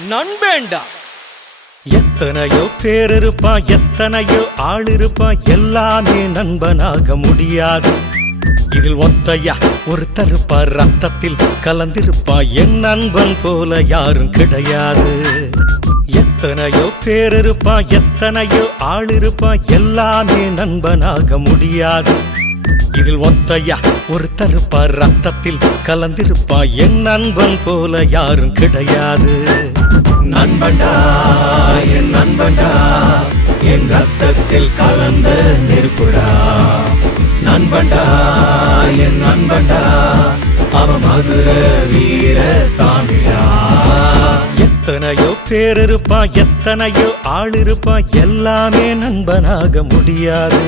நண்பேண்டா. எத்தனையோ பேர் இருப்பான், எத்தனையோ ஆள் இருப்பான், எல்லாமே நண்பனாக முடியாது. இதில் ஒத்தையா ஒருத்தர் இருப்பார், ரத்தத்தில் கலந்திருப்பான், என் நண்பன் போல யாரும் கிடையாது. எத்தனையோ பேர் இருப்பான், எத்தனையோ ஆள் இருப்பான், எல்லாமே நண்பனாக முடியாது. இதில் ஒத்தையா ஒருத்தர் இருப்பார், ரத்தத்தில் கலந்திருப்பான், என் நண்பன் போல யாரும் கிடையாது. நண்பன்டா என் நண்பன்டா, என் ரத்தத்தில் கலந்த நெருப்புடா. நண்பன்டா என் நண்பன்டா, அவன் மதுர வீர சாமிடா. எத்தனையோ பேர் இருப்பான், எத்தனையோ ஆள் இருப்பான், எல்லாமே நண்பனாக முடியாது.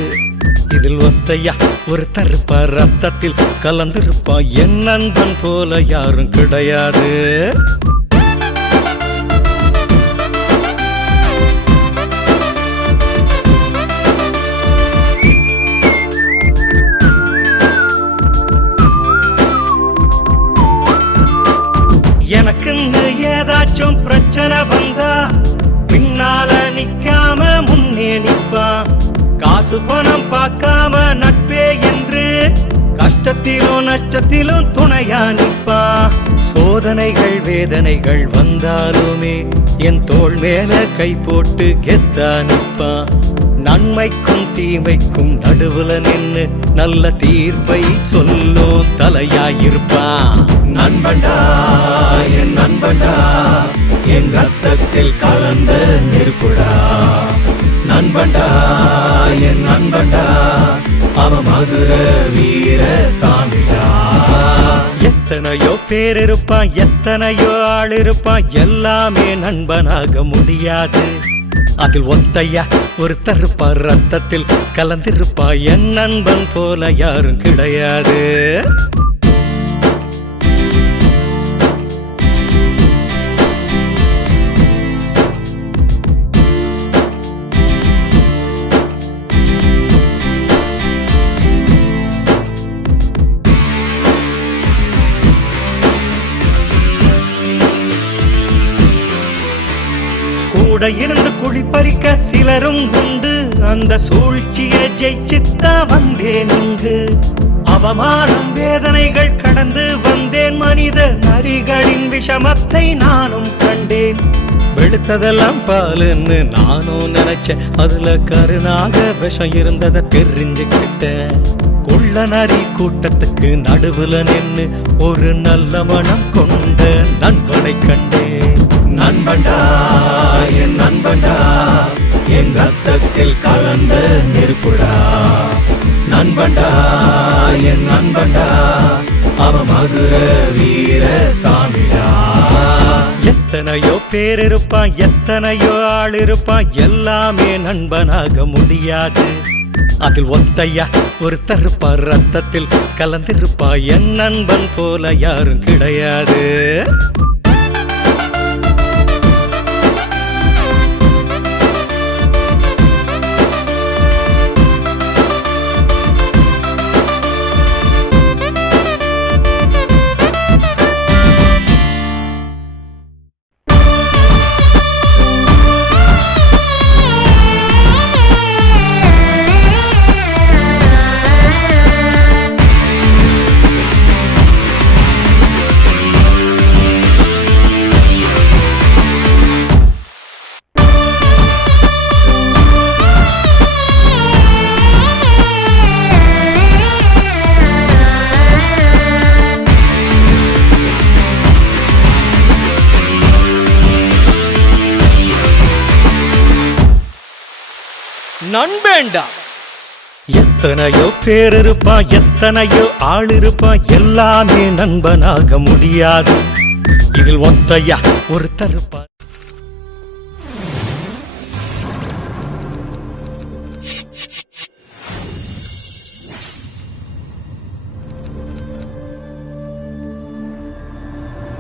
இதில் ஒத்தையா ஒருத்தர் இருப்பார், ரத்தத்தில் கலந்திருப்பான், என் நண்பன் போல யாரும் கிடையாது. எனக்குன்னு ஏதாச்சும் பிரச்சனை வந்தா பின்னால நிக்காம முன்னே நிப்பான். காசு பணம் பார்க்காம நட்பே என்று கஷ்டத்திலும் நஷ்டத்திலும் துணையா நிப்பான். சோதனைகள் வேதனைகள் வந்தாலுமே என் தோள் மேல கை போட்டு கெத்தா நிப்பான். நன்மைக்கும் தீமைக்கும் நடுவுல நின்னு நல்ல தீர்ப்பை சொல்லும் தலையாயிருப்பான். நண்பன்டா என் நண்பன்டா, என் ரத்தத்தில் கலந்த நெருப்புடா. நண்பன்டா என் நண்பன்டா, அவன் மதுர வீர சாமிடா. எத்தனையோ பேர் இருப்பான், எத்தனையோ ஆள் இருப்பான், எல்லாமே நண்பனாக முடியாது. அதில் ஒத்தையா ஒருத்தர் இருப்பார், ரத்தத்தில் கலந்திருப்பான், என் நண்பன் போல யாரும் கிடையாது. கூட இருந்து குழிப்பறிக்க சிலரும் உண்டு, அந்த சூழ்ச்சியை ஜெயிச்சுத்தா வந்தேன் இங்கு. அவமானம் வேதனைகள் கடந்து வந்தேன், மனித நரிகளின் விஷமத்தை நானும் கண்டேன். வெளுத்ததெல்லாம் பாலுன்னு நானும் நினைச்சேன், அதுல கருணாக விஷம் இருந்ததை தெரிஞ்சுக்கிட்டேன். கொள்ள நரி கூட்டத்துக்கு நடுவுல நின்னு ஒரு நல்ல மனம் கொண்ட நண்பனை கண்டேன். நண்பன்டா என் நண்பன்டா, என் ரத்தத்தில் கலந்த நெருப்புடா. நண்பன்டா என் நண்பன்டா, அவன் மதுர வீர சாமிடா. எத்தனையோ பேர் இருப்பான், எத்தனையோ ஆள் இருப்பான், எல்லாமே நண்பனாக முடியாது. அதில் ஒத்தையா ஒருத்தர் இருப்பார், ரத்தத்தில் கலந்திருப்பான், என் நண்பன் போல யாரும் கிடையாது. நண்பேண்டா. எத்தனையோ பேர் இருப்பான், எத்தனையோ ஆள் இருப்பான், எல்லாமே நண்பனாக முடியாது. இதில் ஒத்தையா ஒருத்தர் இருப்பான்.